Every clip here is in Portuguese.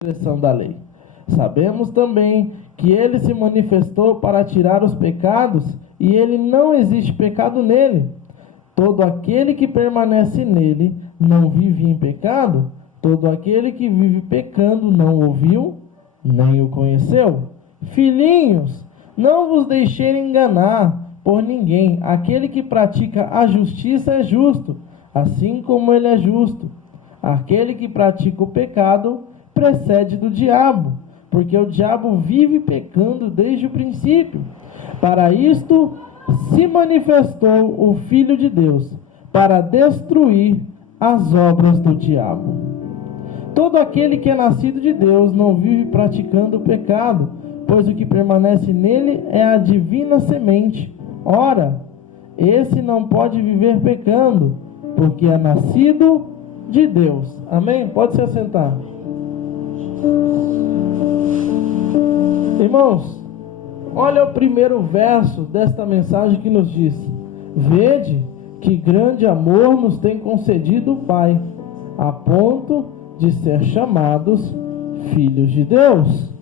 transgressão da lei. Sabemos também que ele se manifestou para tirar os pecados, e ele não existe pecado nele. Todo aquele que permanece nele não vive em pecado. Todo aquele que vive pecando não o viu, nem o conheceu. Filhinhos, não vos deixeis enganar por ninguém. Aquele que pratica a justiça é justo, assim como ele é justo. Aquele que pratica o pecado procede do diabo, porque o diabo vive pecando desde o princípio. Para isto se manifestou o Filho de Deus, para destruir as obras do diabo. Todo aquele que é nascido de Deus não vive praticando o pecado, pois o que permanece nele é a divina semente. Ora, esse não pode viver pecando, porque é nascido de Deus. Amém? Pode se assentar. Irmãos, olha o primeiro verso desta mensagem que nos diz: vede que grande amor nos tem concedido o Pai, a ponto de ser chamados filhos de Deus.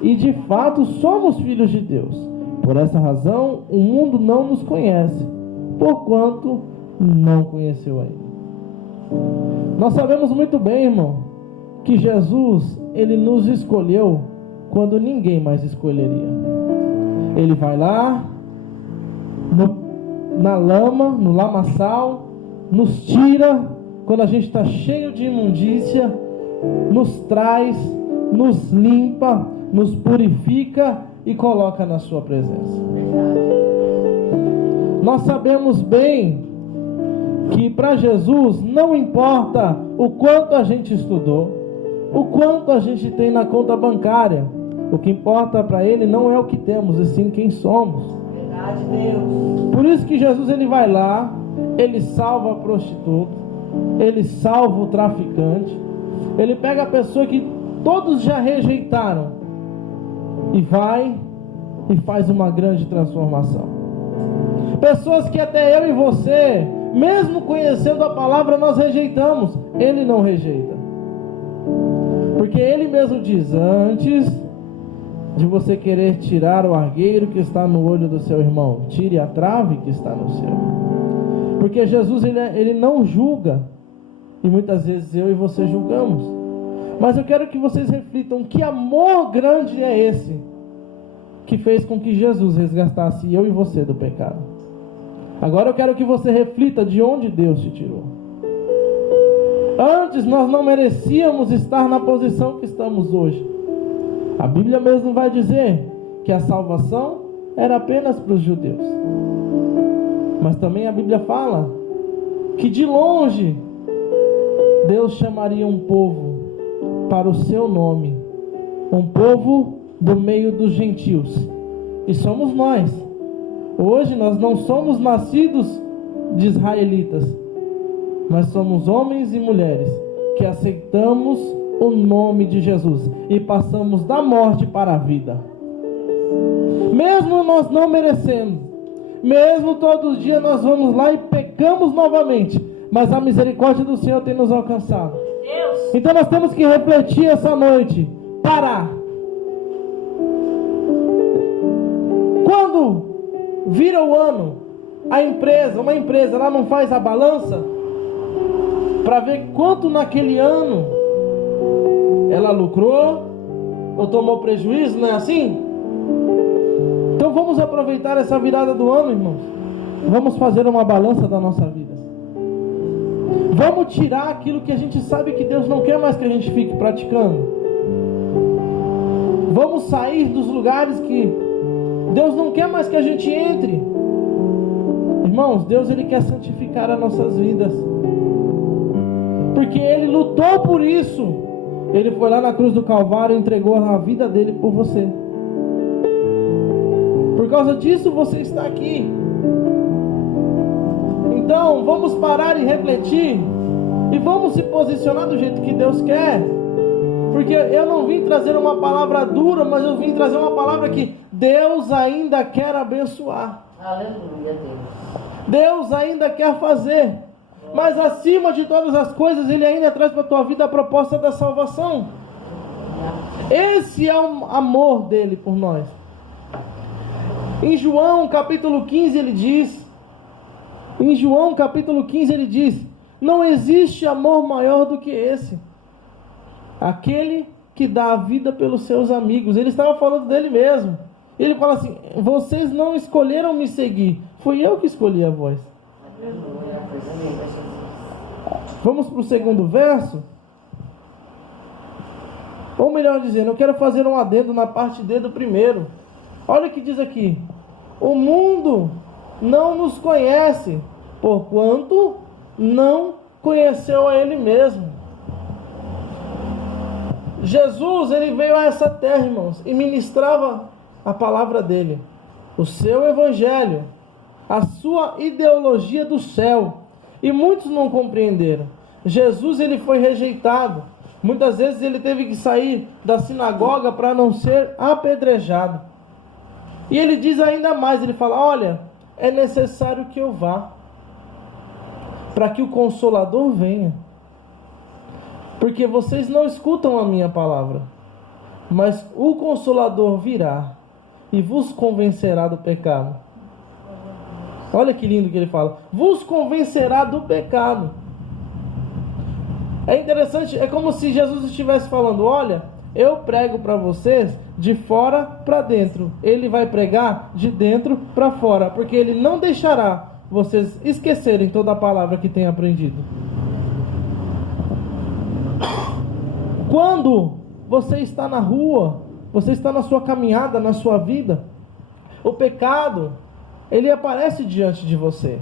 E de fato somos filhos de Deus. Por essa razão o mundo não nos conhece, porquanto não conheceu ainda. Nós sabemos muito bem, irmão, que Jesus, ele nos escolheu quando ninguém mais escolheria. Ele vai lá na lama, no lamaçal, nos tira quando a gente está cheio de imundícia, nos traz, nos limpa, nos purifica e coloca na sua presença. Nós sabemos bem que para Jesus não importa o quanto a gente estudou, o quanto a gente tem na conta bancária. O que importa para ele não é o que temos, e sim quem somos. Verdade, Deus. Por isso que Jesus, ele vai lá, ele salva a prostituta, ele salva o traficante, ele pega a pessoa que todos já rejeitaram e vai e faz uma grande transformação. Pessoas que até eu e você, mesmo conhecendo a palavra, nós rejeitamos. Ele não rejeita, porque ele mesmo diz: antes de você querer tirar o argueiro que está no olho do seu irmão, tire a trave que está no seu. Porque Jesus, ele não julga, e muitas vezes eu e você julgamos. Mas eu quero que vocês reflitam: que amor grande é esse que fez com que Jesus resgatasse eu e você do pecado? Agora eu quero que você reflita de onde Deus te tirou. Antes nós não merecíamos estar na posição que estamos hoje. A Bíblia mesmo vai dizer que a salvação era apenas para os judeus. Mas também a Bíblia fala que de longe Deus chamaria um povo para o seu nome, um povo do meio dos gentios. E somos nós. Hoje nós não somos nascidos de israelitas, mas somos homens e mulheres que aceitamos o nome de Jesus e passamos da morte para a vida. Mesmo nós não merecendo, mesmo todos os dias nós vamos lá e pecamos novamente, mas a misericórdia do Senhor tem nos alcançado. Deus. Então nós temos que refletir essa noite, parar. Quando vira o ano, uma empresa, ela não faz a balança para ver quanto naquele ano ela lucrou ou tomou prejuízo, não é assim? Então vamos aproveitar essa virada do ano, irmãos. Vamos fazer uma balança da nossa vida. Vamos tirar aquilo que a gente sabe que Deus não quer mais que a gente fique praticando. Vamos sair dos lugares que Deus não quer mais que a gente entre. Irmãos, Deus, ele quer santificar as nossas vidas, porque ele lutou por isso. Ele foi lá na cruz do Calvário e entregou a vida dele por você. Por causa disso você está aqui. Então vamos parar e refletir, e vamos se posicionar do jeito que Deus quer. Porque eu não vim trazer uma palavra dura, mas eu vim trazer uma palavra que Deus ainda quer abençoar. Aleluia, Deus. Deus ainda quer fazer. Mas acima de todas as coisas, ele ainda traz para a tua vida a proposta da salvação. Esse é o amor dele por nós. Em João capítulo 15 ele diz, não existe amor maior do que esse, aquele que dá a vida pelos seus amigos. Ele estava falando dele mesmo. Ele fala assim: vocês não escolheram me seguir, fui eu que escolhi a vós. Vamos para o segundo verso. Ou melhor dizendo, eu quero fazer um adendo na parte D do primeiro. Olha o que diz aqui: o mundo não nos conhece, porquanto não conheceu a Ele mesmo. Jesus, Ele veio a essa terra, irmãos, e ministrava a palavra dele, o seu evangelho, a sua ideologia do céu. E muitos não compreenderam. Jesus, ele foi rejeitado. Muitas vezes ele teve que sair da sinagoga para não ser apedrejado. E ele diz ainda mais, ele fala: olha, é necessário que eu vá, para que o Consolador venha. Porque vocês não escutam a minha palavra, mas o Consolador virá e vos convencerá do pecado. Olha que lindo que ele fala: vos convencerá do pecado. É interessante, é como se Jesus estivesse falando: olha, eu prego para vocês de fora para dentro. Ele vai pregar de dentro para fora, porque ele não deixará vocês esquecerem toda a palavra que têm aprendido. Quando você está na rua, você está na sua caminhada, na sua vida, o pecado, ele aparece diante de você.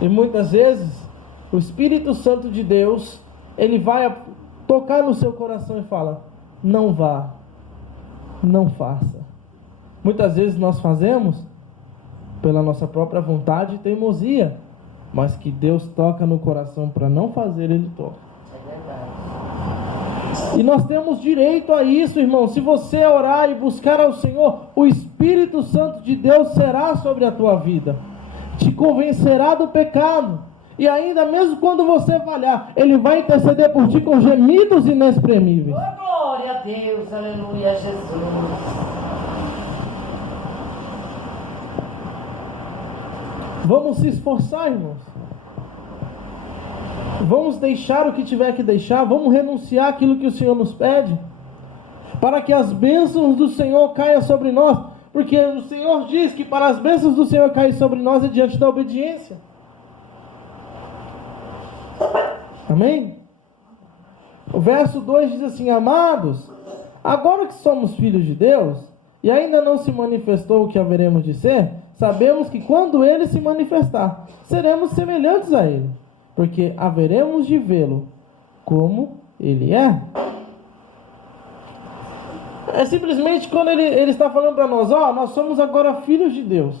E muitas vezes o Espírito Santo de Deus, ele vai tocar no seu coração e fala: não vá, não faça. Muitas vezes nós fazemos pela nossa própria vontade e teimosia, mas que Deus toca no coração para não fazer, Ele toca. É verdade. E nós temos direito a isso, irmão. Se você orar e buscar ao Senhor, o Espírito Santo de Deus será sobre a tua vida, te convencerá do pecado. E ainda mesmo quando você falhar, Ele vai interceder por ti com gemidos inexprimíveis. Oh, glória a Deus, aleluia, Jesus. Vamos se esforçar, irmãos. Vamos deixar o que tiver que deixar. Vamos renunciar aquilo que o Senhor nos pede, para que as bênçãos do Senhor caiam sobre nós. Porque o Senhor diz que para as bênçãos do Senhor cair sobre nós é diante da obediência. Amém? O verso 2 diz assim: amados, agora que somos filhos de Deus, e ainda não se manifestou o que haveremos de ser, sabemos que quando Ele se manifestar, seremos semelhantes a Ele, porque haveremos de vê-lo como Ele é. É simplesmente quando ele está falando para nós: ó, nós somos agora filhos de Deus,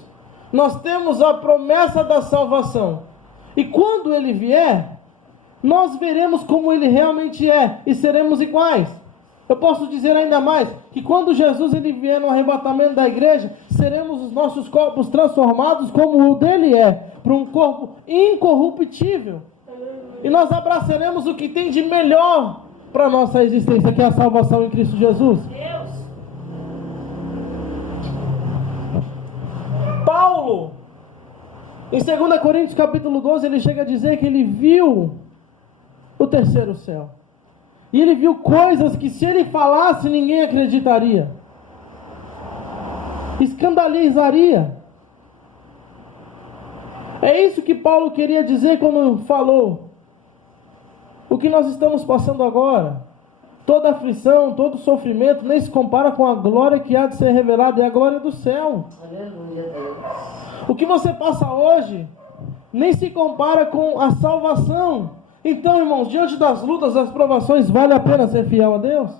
nós temos a promessa da salvação, e quando Ele vier, nós veremos como Ele realmente é, e seremos iguais. Eu posso dizer ainda mais, que quando Jesus ele vier no arrebatamento da igreja, seremos os nossos corpos transformados como o dele é, para um corpo incorruptível. E nós abraçaremos o que tem de melhor para a nossa existência, que é a salvação em Cristo Jesus. Paulo, em 2 Coríntios capítulo 12, ele chega a dizer que ele viu o terceiro céu. E ele viu coisas que, se ele falasse, ninguém acreditaria, escandalizaria. É isso que Paulo queria dizer quando falou: o que nós estamos passando agora, toda aflição, todo sofrimento, nem se compara com a glória que há de ser revelada, é a glória do céu. Aleluia, Deus. O que você passa hoje nem se compara com a salvação. Então, irmãos, diante das lutas, das provações, vale a pena ser fiel a Deus?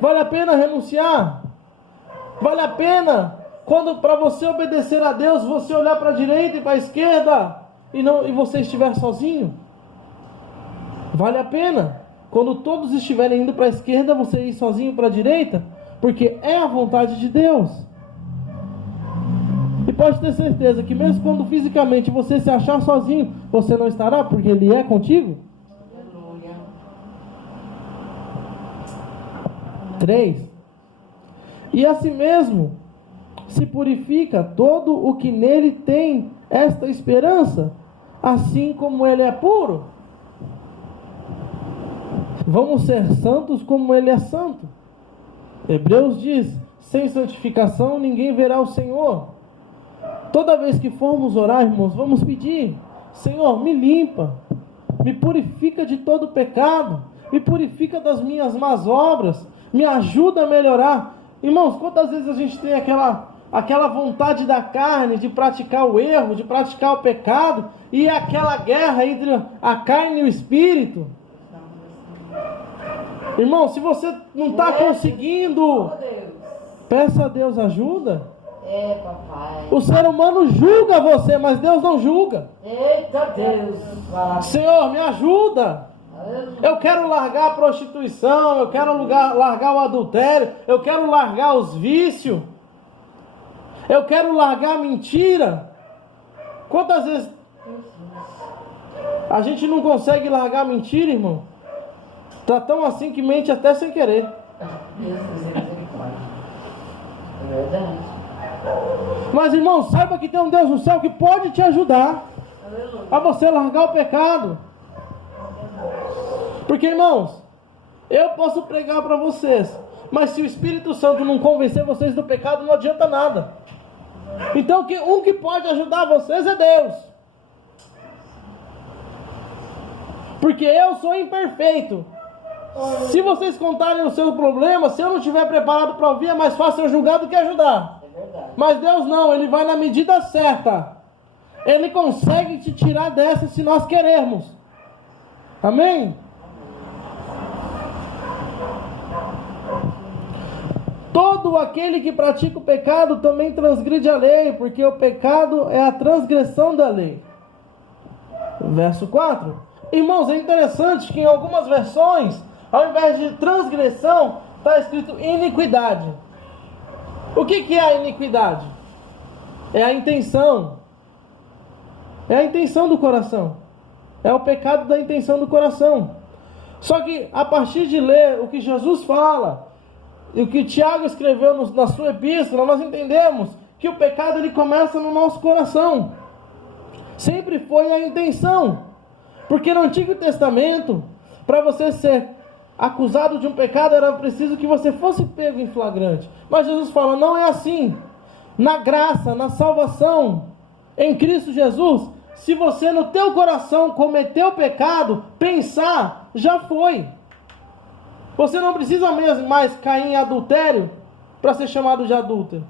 Vale a pena renunciar? Vale a pena, quando para você obedecer a Deus, você olhar para a direita e para a esquerda e você estiver sozinho? Vale a pena, quando todos estiverem indo para a esquerda, você ir sozinho para a direita? Porque é a vontade de Deus. E pode ter certeza que mesmo quando fisicamente você se achar sozinho, você não estará, porque Ele é contigo. Aleluia. 3. E assim mesmo se purifica todo o que nele tem esta esperança, assim como ele é puro. Vamos ser santos como ele é santo. Hebreus diz: sem santificação ninguém verá o Senhor. Toda vez que formos orar, irmãos, vamos pedir: Senhor, me limpa, me purifica de todo pecado, me purifica das minhas más obras, me ajuda a melhorar. Irmãos, quantas vezes a gente tem aquela vontade da carne de praticar o erro, de praticar o pecado, e é aquela guerra entre a carne e o espírito. Irmão, se você não está conseguindo, peça a Deus ajuda. É, papai. O ser humano julga você, mas Deus não julga. Eita Deus. Senhor, me ajuda. Eu quero largar a prostituição, eu quero largar o adultério, eu quero largar os vícios, eu quero largar a mentira. Quantas vezes a gente não consegue largar a mentira, irmão? Está tão assim que mente até sem querer. Deus misericórdia. É verdade. Mas, irmão, saiba que tem um Deus no céu que pode te ajudar a você largar o pecado. Porque, irmãos, eu posso pregar para vocês, mas se o Espírito Santo não convencer vocês do pecado, não adianta nada. Então, um que pode ajudar vocês é Deus. Porque eu sou imperfeito. Se vocês contarem o seu problema, se eu não estiver preparado para ouvir, é mais fácil eu julgar do que ajudar. É verdade. Mas Deus não, Ele vai na medida certa. Ele consegue te tirar dessa se nós queremos. Amém? Todo aquele que pratica o pecado também transgride a lei, porque o pecado é a transgressão da lei. Verso 4. Irmãos, é interessante que em algumas versões, ao invés de transgressão, está escrito iniquidade. O que é a iniquidade? É a intenção. É a intenção do coração. É o pecado da intenção do coração. Só que a partir de ler o que Jesus fala, e o que Tiago escreveu na sua epístola, nós entendemos que o pecado ele começa no nosso coração. Sempre foi a intenção. Porque no Antigo Testamento, para você ser acusado de um pecado, era preciso que você fosse pego em flagrante. Mas Jesus fala, não é assim. Na graça, na salvação, em Cristo Jesus, se você no teu coração cometeu pecado, pensar, já foi. Você não precisa mais cair em adultério para ser chamado de adúltero.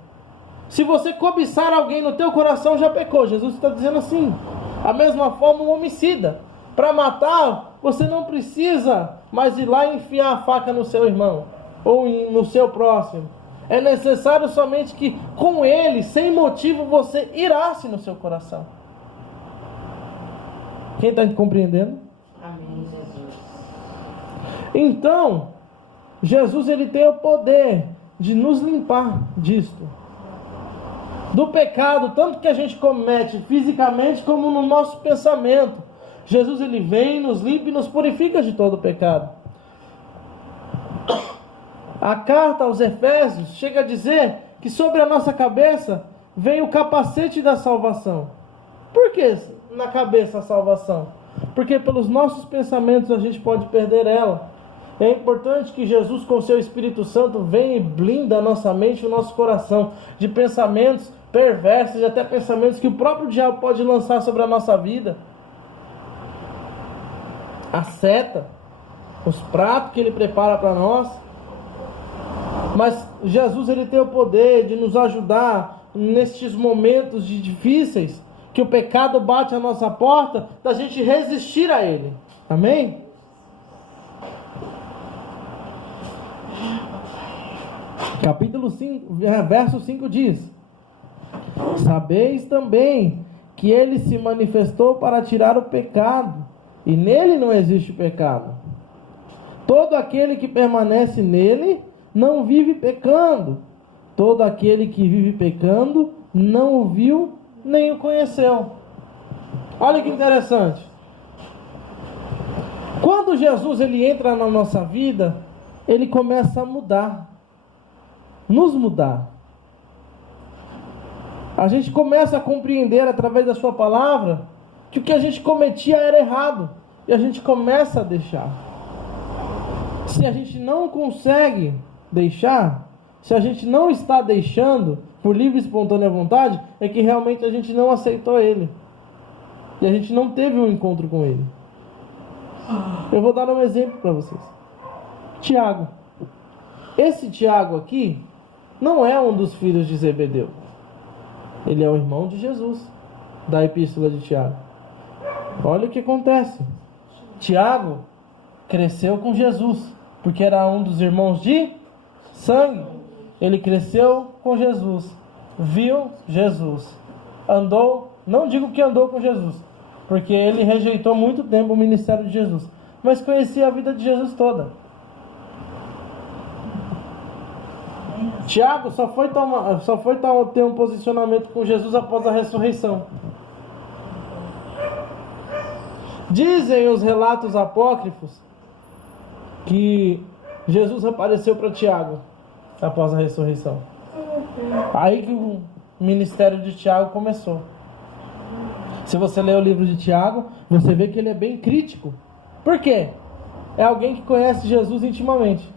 Se você cobiçar alguém no teu coração, já pecou. Jesus está dizendo assim. A mesma forma, um homicida. Para matar, você não precisa mais ir lá e enfiar a faca no seu irmão ou no seu próximo. É necessário somente que com ele, sem motivo, você irasse no seu coração. Quem está compreendendo? Amém, Jesus. Então, Jesus ele tem o poder de nos limpar disto. Do pecado, tanto que a gente comete fisicamente como no nosso pensamento. Jesus ele vem, nos limpa e nos purifica de todo o pecado. A carta aos Efésios chega a dizer que sobre a nossa cabeça vem o capacete da salvação. Por que na cabeça a salvação? Porque pelos nossos pensamentos a gente pode perder ela. É importante que Jesus com seu Espírito Santo venha e blinda a nossa mente e o nosso coração de pensamentos perversos e até pensamentos que o próprio diabo pode lançar sobre a nossa vida. A seta, os pratos que ele prepara para nós. Mas Jesus ele tem o poder de nos ajudar nestes momentos difíceis, que o pecado bate à nossa porta, da gente resistir a ele. Amém? Capítulo 5, verso 5 diz: sabeis também que ele se manifestou para tirar o pecado, e nele não existe pecado. Todo aquele que permanece nele não vive pecando. Todo aquele que vive pecando não o viu nem o conheceu. Olha que interessante. Quando Jesus ele entra na nossa vida, ele começa a mudar, nos mudar. A gente começa a compreender através da sua palavra que o que a gente cometia era errado, e a gente começa a deixar. Se a gente não consegue deixar, se a gente não está deixando por livre e espontânea vontade, é que realmente a gente não aceitou Ele, e a gente não teve um encontro com Ele. Eu vou dar um exemplo para vocês. Tiago. Esse Tiago aqui não é um dos filhos de Zebedeu. Ele é o irmão de Jesus, da epístola de Tiago. Olha o que acontece. Tiago cresceu com Jesus, porque era um dos irmãos de sangue. Ele cresceu com Jesus, viu Jesus, andou, não digo que andou com Jesus, porque ele rejeitou muito tempo o ministério de Jesus, mas conhecia a vida de Jesus toda. Tiago só foi ter um posicionamento com Jesus após a ressurreição. Dizem os relatos apócrifos que Jesus apareceu para Tiago após a ressurreição. Aí que o ministério de Tiago começou. Se você ler o livro de Tiago, você vê que ele é bem crítico. Por quê? É alguém que conhece Jesus intimamente.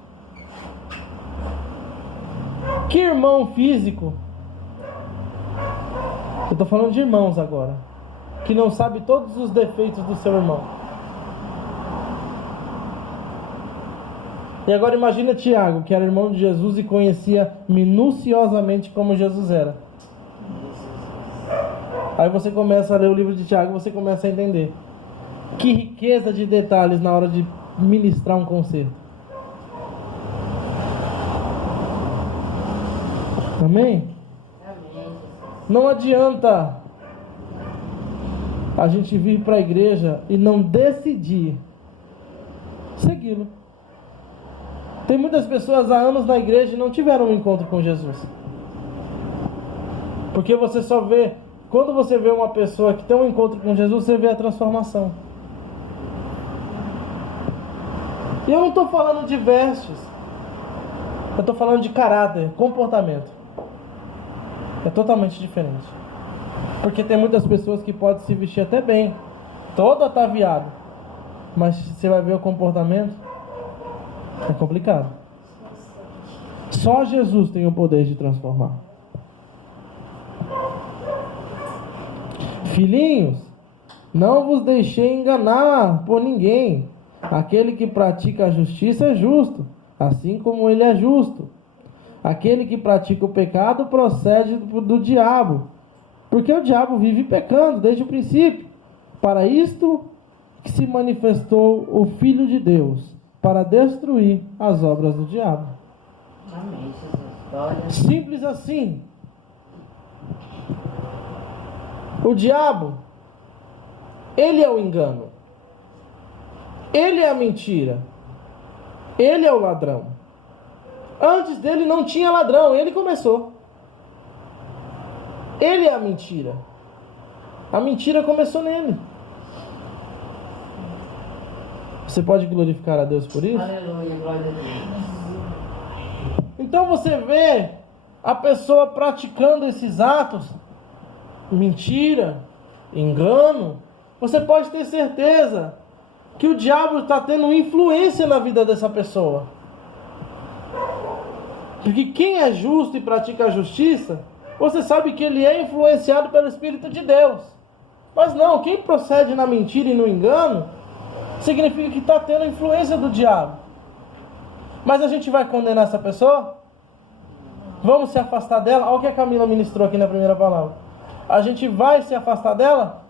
Que irmão físico, eu estou falando de irmãos agora, que não sabe todos os defeitos do seu irmão? E agora imagina Tiago, que era irmão de Jesus e conhecia minuciosamente como Jesus era. Aí você começa a ler o livro de Tiago e você começa a entender que riqueza de detalhes na hora de ministrar um concerto. Amém? Não adianta a gente vir para a igreja e não decidir segui-lo. Tem muitas pessoas há anos na igreja e não tiveram um encontro com Jesus. Porque você só vê, quando você vê uma pessoa que tem um encontro com Jesus, você vê a transformação. E eu não estou falando de vestes, eu estou falando de caráter, comportamento. É totalmente diferente. Porque tem muitas pessoas que podem se vestir até bem, todo ataviado, mas você vai ver o comportamento, é complicado. Só Jesus tem o poder de transformar. Filhinhos, não vos deixei enganar por ninguém. Aquele que pratica a justiça é justo, assim como ele é justo. Aquele que pratica o pecado procede do diabo, porque o diabo vive pecando desde o princípio. Para isto que se manifestou o Filho de Deus, para destruir as obras do diabo. Amém, Jesus. Simples assim. O diabo, ele é o engano, ele é a mentira, ele é o ladrão. Antes dele não tinha ladrão, ele começou. Ele é a mentira. A mentira começou nele. Você pode glorificar a Deus por isso? Aleluia, glória a Deus. Então você vê a pessoa praticando esses atos, mentira, engano, você pode ter certeza que o diabo está tendo influência na vida dessa pessoa. Porque quem é justo e pratica a justiça, você sabe que ele é influenciado pelo Espírito de Deus. Mas não, quem procede na mentira e no engano, significa que está tendo influência do diabo. Mas a gente vai condenar essa pessoa? Vamos se afastar dela? Olha o que a Camila ministrou aqui na primeira palavra. A gente vai se afastar dela?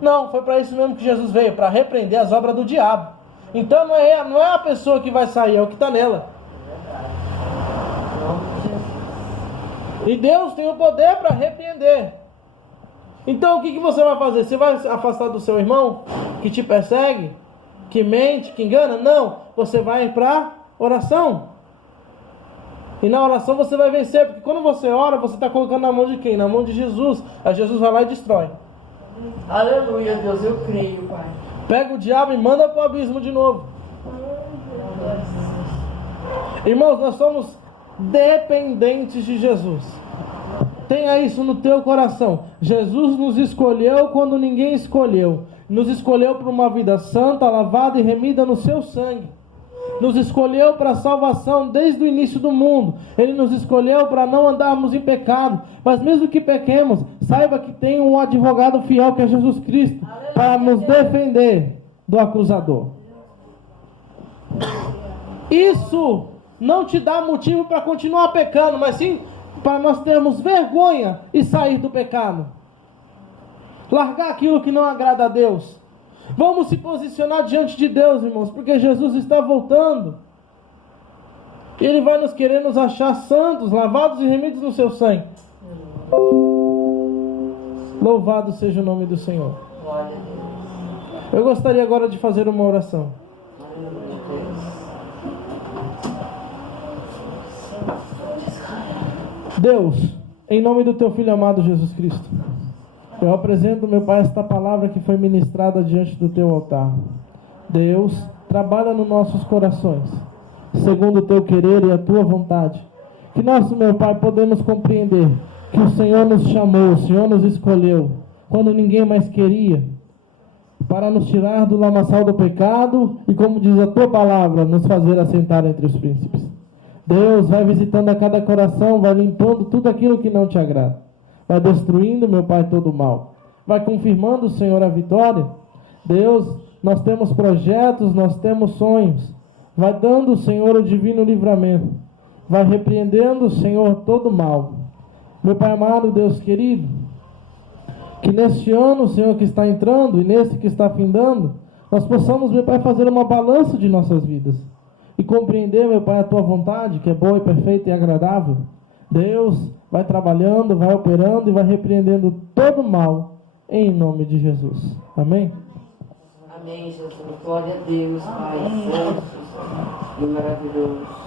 Não, foi para isso mesmo que Jesus veio, para repreender as obras do diabo. Então não é a pessoa que vai sair, é o que está nela. E Deus tem o poder para repreender. Então o que você vai fazer? Você vai se afastar do seu irmão que te persegue, que mente, que engana? Não, você vai para oração. E na oração você vai vencer, porque quando você ora, você está colocando na mão de quem? Na mão de Jesus. Aí Jesus vai lá e destrói. Aleluia, Deus, eu creio, Pai. Pega o diabo e manda para o abismo de novo. Irmãos, nós somos dependentes de Jesus. Tenha isso no teu coração. Jesus nos escolheu quando ninguém escolheu. Nos escolheu para uma vida santa, lavada e remida no seu sangue. Nos escolheu para a salvação desde o início do mundo. Ele nos escolheu para não andarmos em pecado. Mas mesmo que pequemos, saiba que tem um advogado fiel que é Jesus Cristo, para nos defender do acusador. Isso não te dá motivo para continuar pecando, mas sim para nós termos vergonha e sair do pecado. Largar aquilo que não agrada a Deus. Vamos se posicionar diante de Deus, irmãos, porque Jesus está voltando. Ele vai nos querer nos achar santos, lavados e remidos no seu sangue. Louvado seja o nome do Senhor. Eu gostaria agora de fazer uma oração. Deus, em nome do teu Filho amado Jesus Cristo, eu apresento, meu Pai, esta palavra que foi ministrada diante do teu altar. Deus, trabalha nos nossos corações, segundo o teu querer e a tua vontade. Que nós, meu Pai, podemos compreender que o Senhor nos chamou, o Senhor nos escolheu, quando ninguém mais queria, para nos tirar do lamaçal do pecado e, como diz a tua palavra, nos fazer assentar entre os príncipes. Deus, vai visitando a cada coração, vai limpando tudo aquilo que não te agrada. Vai destruindo, meu Pai, todo o mal. Vai confirmando, Senhor, a vitória. Deus, nós temos projetos, nós temos sonhos. Vai dando, Senhor, o divino livramento. Vai repreendendo, Senhor, todo o mal. Meu Pai amado, Deus querido, que neste ano, Senhor, que está entrando e nesse que está findando, nós possamos, meu Pai, fazer uma balança de nossas vidas. E compreender, meu Pai, a tua vontade, que é boa e perfeita e agradável. Deus, vai trabalhando, vai operando e vai repreendendo todo o mal, em nome de Jesus. Amém? Amém, Jesus. Glória a Deus, Pai santo e maravilhoso.